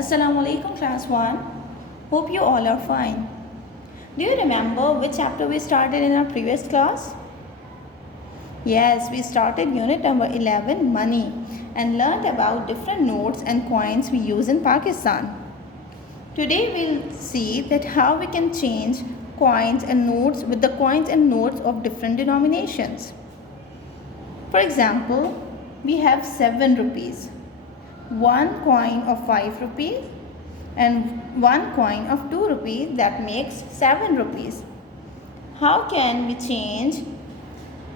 Assalamu alaikum class 1. Hope you all are fine. Do you remember which chapter we started in our previous class? Yes, we started unit number 11, money, and learned about different notes and coins we use in Pakistan. Today we'll see that how we can change coins and notes with the coins and notes of different denominations. For example, we have 7 rupees, one coin of 5 rupees and one coin of 2 rupees, that makes 7 rupees. How can we change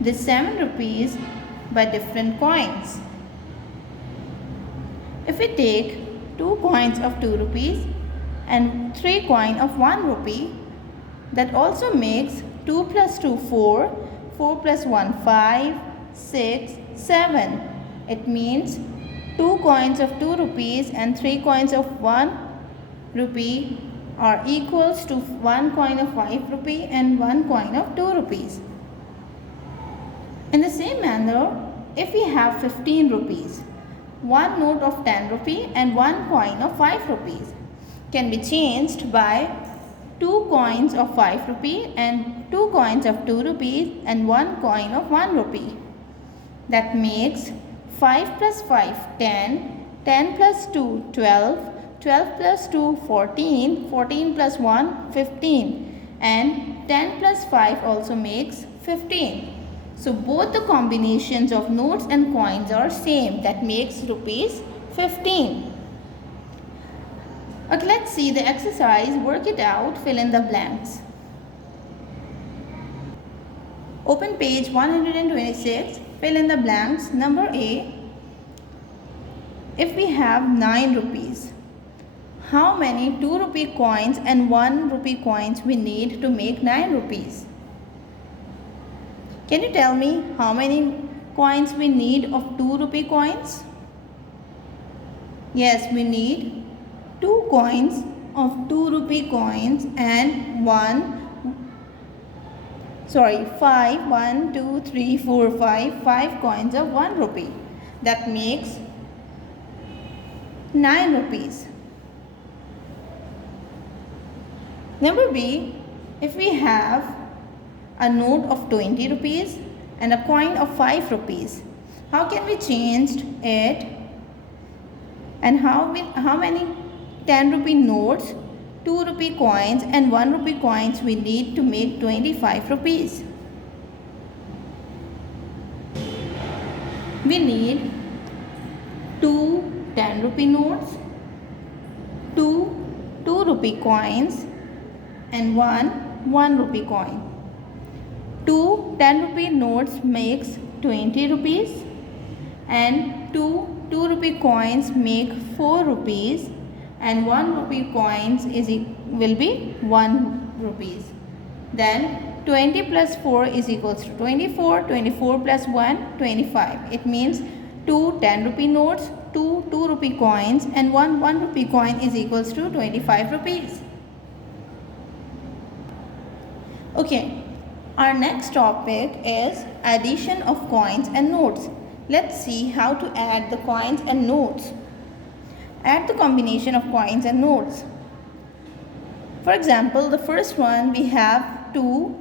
the 7 rupees by different coins? If we take 2 coins of 2 rupees and 3 coins of 1 rupee, that also makes 2 plus 2 4, 4 plus 1 5, 6, 7. It means 2 coins of 2 rupees and 3 coins of 1 rupee are equals to 1 coin of 5 rupee and 1 coin of 2 rupees. In the same manner, if we have 15 rupees, one note of 10 rupee and one coin of 5 rupees can be changed by 2 coins of 5 rupee and 2 coins of 2 rupees and 1 coin of 1 rupee. That makes 5 plus 5 10, 10 plus 2 12, 12 plus 2 14, 14 plus 1 15, and 10 plus 5 also makes 15. So both the combinations of notes and coins are same, that makes rupees 15. Okay, let's see the exercise, work it out, fill in the blanks. Open page 126, fill in the blanks. Number A, if we have 9 rupees, how many 2 rupee coins and 1 rupee coins we need to make 9 rupees? Can you tell me how many coins we need of 2 rupee coins? Yes, we need 2 coins of 2 rupee coins and 5, 1, 2, 3, 4, 5 coins of 1 rupee. That makes 9 rupees. Number B, if we have a note of 20 rupees and a coin of 5 rupees, how can we change it, and how many 10 rupee notes, 2 rupee coins and 1 rupee coins we need to make 25 rupees? We need 2 10 rupee notes, 2 2 rupee coins and 1 rupee coin. 2 10 rupee notes makes 20 rupees and 2 2 rupee coins make 4 rupees and 1 rupee coins will be 1 rupees. Then 20 plus 4 is equals to 24, 24 plus 1 25. It means 2 10 rupee notes, 2 2 rupee coins and 1 rupee coin is equals to 25 rupees. Okay, our next topic is addition of coins and notes. Let's see how to add the coins and notes. Add the combination of coins and notes. For example, the first one we have 2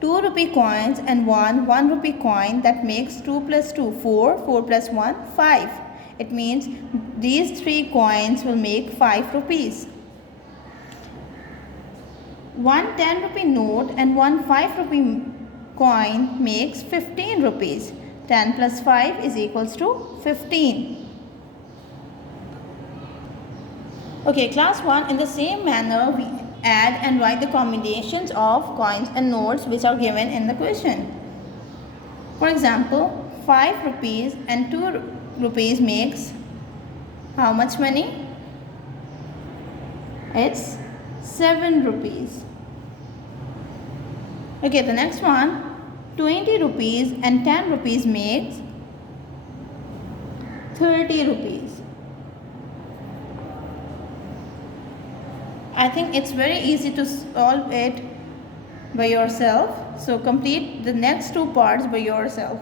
rupee coins and 1 rupee coin, that makes 2 plus 2 4, 4 plus 1 5. It means these 3 coins will make 5 rupees. 1 10 rupee note and 1 5 rupee coin makes 15 rupees. 10 plus 5 is equals to 15. Okay, class 1, in the same manner we add and write the combinations of coins and notes which are given in the question. For example, 5 rupees and 2 rupees makes how much money? It's 7 rupees. Okay, the next one, 20 rupees and 10 rupees makes 30 rupees. I think it's very easy to solve it by yourself. So complete the next 2 parts by yourself.